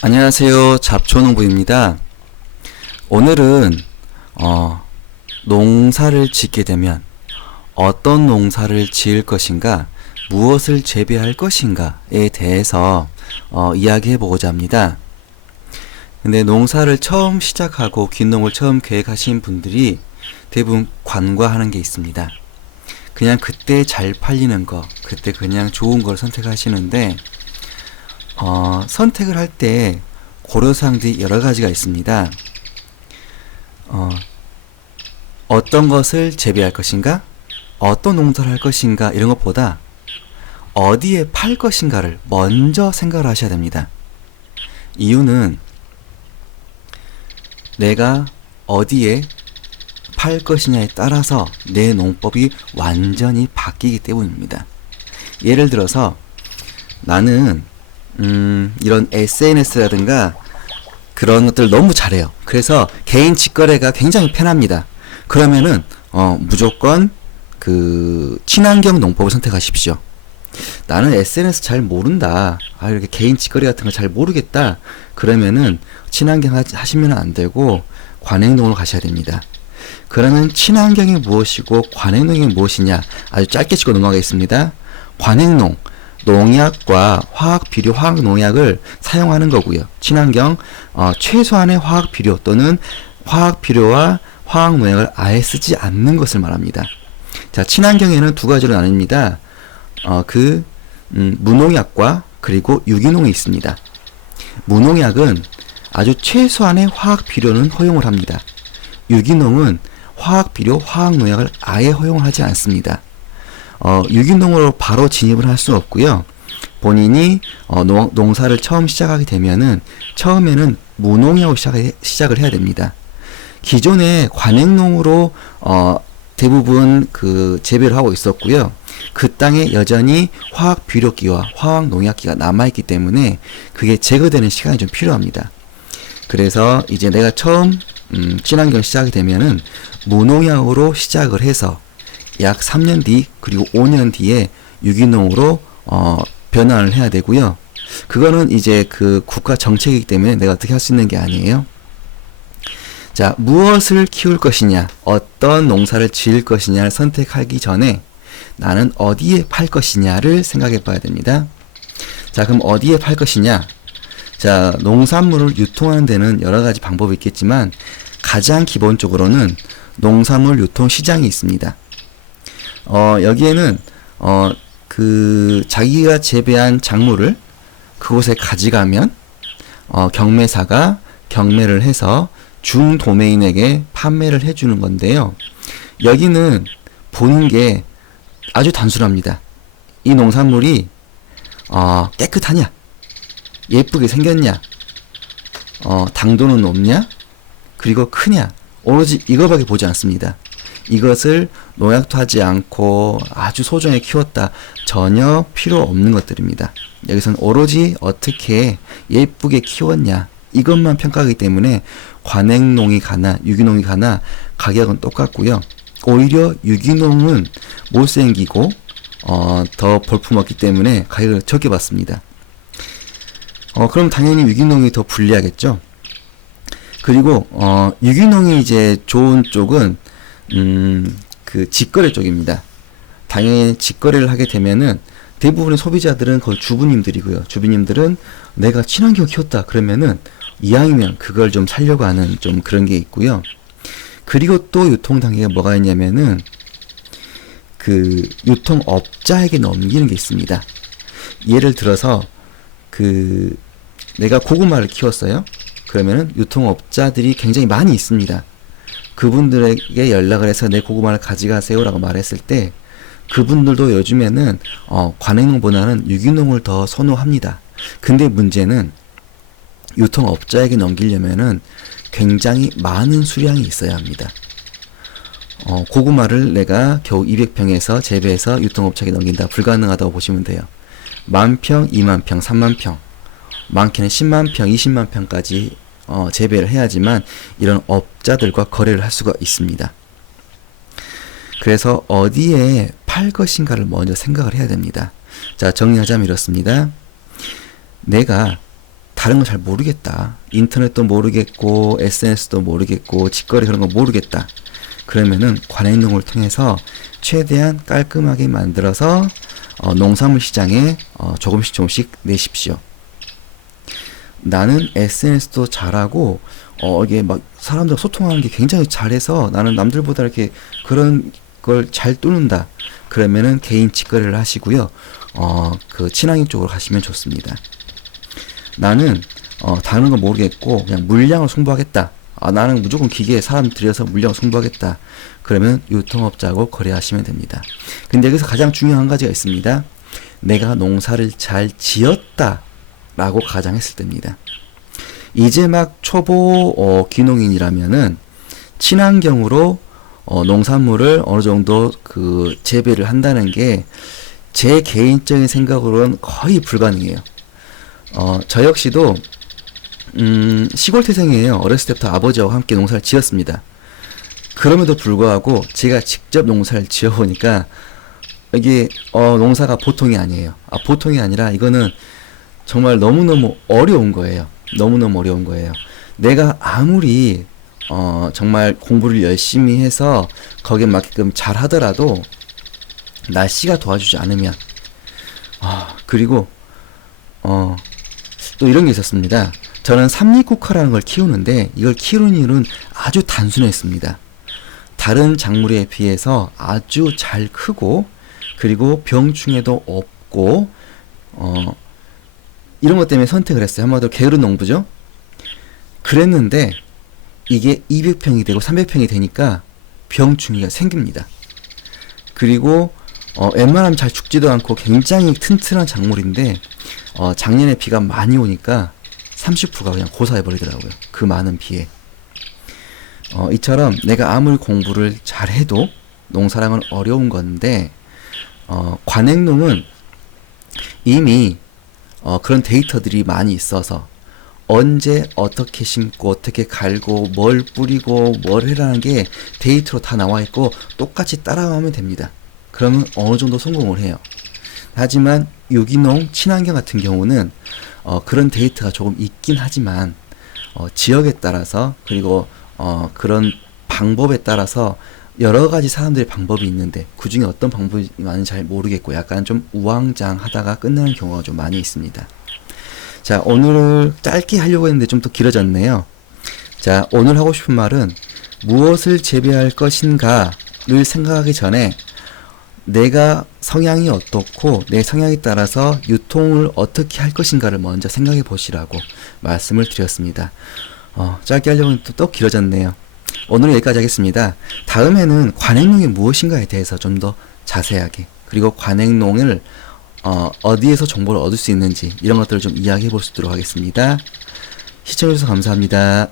안녕하세요. 잡초농부입니다. 오늘은 농사를 짓게 되면 어떤 농사를 지을 것인가, 무엇을 재배할 것인가에 대해서 이야기해 보고자 합니다. 근데 농사를 처음 시작하고 귀농을 처음 계획하신 분들이 대부분 관과하는 게 있습니다. 그냥 그때 잘 팔리는 거, 그때 그냥 좋은 걸 선택하시는데 선택을 할 때 고려사항들이 여러 가지가 있습니다. 어떤 것을 재배할 것인가, 어떤 농사를 할 것인가 이런 것보다 어디에 팔 것인가를 먼저 생각을 하셔야 됩니다. 이유는 내가 어디에 팔 것이냐에 따라서 내 농법이 완전히 바뀌기 때문입니다. 예를 들어서 나는 이런 SNS라든가 그런 것들 너무 잘해요. 그래서 개인 직거래가 굉장히 편합니다. 그러면은 무조건 그 친환경 농법을 선택하십시오. 나는 SNS 잘 모른다. 이렇게 개인 직거래 같은 거 잘 모르겠다. 그러면은 친환경 하시면 안 되고 관행농으로 가셔야 됩니다. 그러면 친환경이 무엇이고 관행농이 무엇이냐? 아주 짧게 짚고 넘어가겠습니다. 관행농, 농약과 화학 비료, 화학 농약을 사용하는 거고요. 친환경, 최소한의 화학 비료 또는 화학 비료와 화학 농약을 아예 쓰지 않는 것을 말합니다. 자, 친환경에는 두 가지로 나뉩니다. 무농약과 그리고 유기농이 있습니다. 무농약은 아주 최소한의 화학 비료는 허용을 합니다. 유기농은 화학 비료, 화학 농약을 아예 허용을 하지 않습니다. 유기농으로 바로 진입을 할 수 없고요. 본인이 농사를 처음 시작하게 되면은 처음에는 무농약으로 시작을 해야 됩니다. 기존에 관행농으로 대부분 그 재배를 하고 있었고요. 그 땅에 여전히 화학 비료기와 화학 농약기가 남아있기 때문에 그게 제거되는 시간이 좀 필요합니다. 그래서 이제 내가 처음 친환경 시작이 되면은 무농약으로 시작을 해서 약 3년 뒤 그리고 5년 뒤에 유기농으로 변환을 해야 되고요. 그거는 이제 그 국가 정책이기 때문에 내가 어떻게 할 수 있는 게 아니에요. 자, 무엇을 키울 것이냐, 어떤 농사를 지을 것이냐를 선택하기 전에 나는 어디에 팔 것이냐를 생각해 봐야 됩니다. 자, 그럼 어디에 팔 것이냐? 자, 농산물을 유통하는 데는 여러 가지 방법이 있겠지만 가장 기본적으로는 농산물 유통 시장이 있습니다. 여기에는 자기가 재배한 작물을 그곳에 가져가면 경매사가 경매를 해서 중도매인에게 판매를 해주는 건데요. 여기는 보는 게 아주 단순합니다. 이 농산물이 깨끗하냐, 예쁘게 생겼냐, 당도는 높냐, 그리고 크냐, 오로지 이거밖에 보지 않습니다. 이것을 농약도 하지 않고 아주 소중하게 키웠다. 전혀 필요 없는 것들입니다. 여기서는 오로지 어떻게 예쁘게 키웠냐, 이것만 평가하기 때문에 관행농이 가나 유기농이 가나 가격은 똑같고요. 오히려 유기농은 못생기고 더 볼품없기 때문에 가격을 적게 받습니다. 그럼 당연히 유기농이 더 불리하겠죠. 그리고 유기농이 이제 좋은 쪽은 그 직거래 쪽입니다. 당연히 직거래를 하게 되면은 대부분의 소비자들은 거의 주부님들이고요. 주부님들은 내가 친환경 키웠다 그러면은 이왕이면 그걸 좀 살려고 하는 좀 그런 게 있고요. 그리고 또 유통 단계가 뭐가 있냐면은 그 유통업자에게 넘기는 게 있습니다. 예를 들어서 내가 고구마를 키웠어요. 그러면은 유통업자들이 굉장히 많이 있습니다. 그분들에게 연락을 해서 내 고구마를 가져가세요 라고 말했을 때 그분들도 요즘에는 관행농보다는 유기농을 더 선호합니다. 근데 문제는 유통업자에게 넘기려면은 굉장히 많은 수량이 있어야 합니다. 고구마를 내가 겨우 200평에서 재배해서 유통업체에게 넘긴다. 불가능하다고 보시면 돼요. 10,000평, 20,000평, 30,000평, 많게는 100,000평, 200,000평까지 재배를 해야지만 이런 업자들과 거래를 할 수가 있습니다. 그래서 어디에 팔 것인가를 먼저 생각을 해야 됩니다. 자, 정리하자면 이렇습니다. 내가 다른 거 잘 모르겠다. 인터넷도 모르겠고 SNS도 모르겠고 직거래 그런 거 모르겠다. 그러면은 관행농을 통해서 최대한 깔끔하게 만들어서 농산물 시장에 조금씩 조금씩 내십시오. 나는 SNS도 잘하고 이게 막 사람들 소통하는 게 굉장히 잘해서 나는 남들보다 이렇게 그런 걸 잘 뚫는다. 그러면은 개인 직거래를 하시고요. 그 친환경 쪽으로 가시면 좋습니다. 나는 다른 건 모르겠고 그냥 물량을 승부하겠다. 나는 무조건 기계에 사람 들여서 물량을 승부하겠다. 그러면 유통업자하고 거래하시면 됩니다. 근데 여기서 가장 중요한 한 가지가 있습니다. 내가 농사를 잘 지었다 라고 가정했을 때입니다. 이제 막 초보 귀농인이라면은 친환경으로 농산물을 어느 정도 그 재배를 한다는 게 제 개인적인 생각으로는 거의 불가능해요. 저 역시도 시골 태생이에요. 어렸을 때부터 아버지와 함께 농사를 지었습니다. 그럼에도 불구하고 제가 직접 농사를 지어보니까 이게 농사가 보통이 아니에요. 보통이 아니라 이거는 정말 너무너무 어려운 거예요. 너무너무 어려운 거예요. 내가 아무리 정말 공부를 열심히 해서 거기에 맞게끔 잘 하더라도 날씨가 도와주지 않으면 그리고 또 이런 게 있었습니다. 저는 삼립국화라는 걸 키우는데 이걸 키우는 이유는 아주 단순했습니다. 다른 작물에 비해서 아주 잘 크고 그리고 병충해도 없고 이런 것 때문에 선택을 했어요. 한마디로 게으른 농부죠. 그랬는데 이게 200평이 되고 300평이 되니까 병충해가 생깁니다. 그리고 웬만하면 잘 죽지도 않고 굉장히 튼튼한 작물인데 작년에 비가 많이 오니까 30%가 그냥 고사해버리더라고요. 그 많은 비에. 이처럼 내가 아무리 공부를 잘해도 농사랑은 어려운 건데 관행농은 이미 그런 데이터들이 많이 있어서 언제 어떻게 심고 어떻게 갈고 뭘 뿌리고 뭘 해라는 게 데이터로 다 나와 있고 똑같이 따라가면 됩니다. 그러면 어느 정도 성공을 해요. 하지만 유기농, 친환경 같은 경우는 그런 데이터가 조금 있긴 하지만 지역에 따라서 그리고 그런 방법에 따라서 여러 가지 사람들의 방법이 있는데 그 중에 어떤 방법이 많은지 잘 모르겠고 약간 좀 우왕좌왕하다가 끝나는 경우가 좀 많이 있습니다. 자, 오늘 짧게 하려고 했는데 좀 더 길어졌네요. 자, 오늘 하고 싶은 말은 무엇을 재배할 것인가를 생각하기 전에 내가 성향이 어떻고 내 성향에 따라서 유통을 어떻게 할 것인가를 먼저 생각해 보시라고 말씀을 드렸습니다. 짧게 하려고 했는데 또 길어졌네요. 오늘은 여기까지 하겠습니다. 다음에는 관행농이 무엇인가에 대해서 좀 더 자세하게 그리고 관행농을 어디에서 정보를 얻을 수 있는지 이런 것들을 좀 이야기해 볼 수 있도록 하겠습니다. 시청해주셔서 감사합니다.